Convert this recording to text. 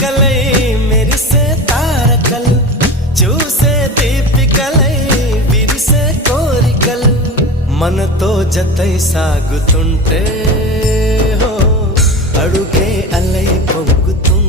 చిలుకలై మెరిసే తారకలు చూసే దీపికలై విరిసే కోరికలు మనతో జతై సాగుతుంటే హో అడుగే అలై పొంగుతుంటే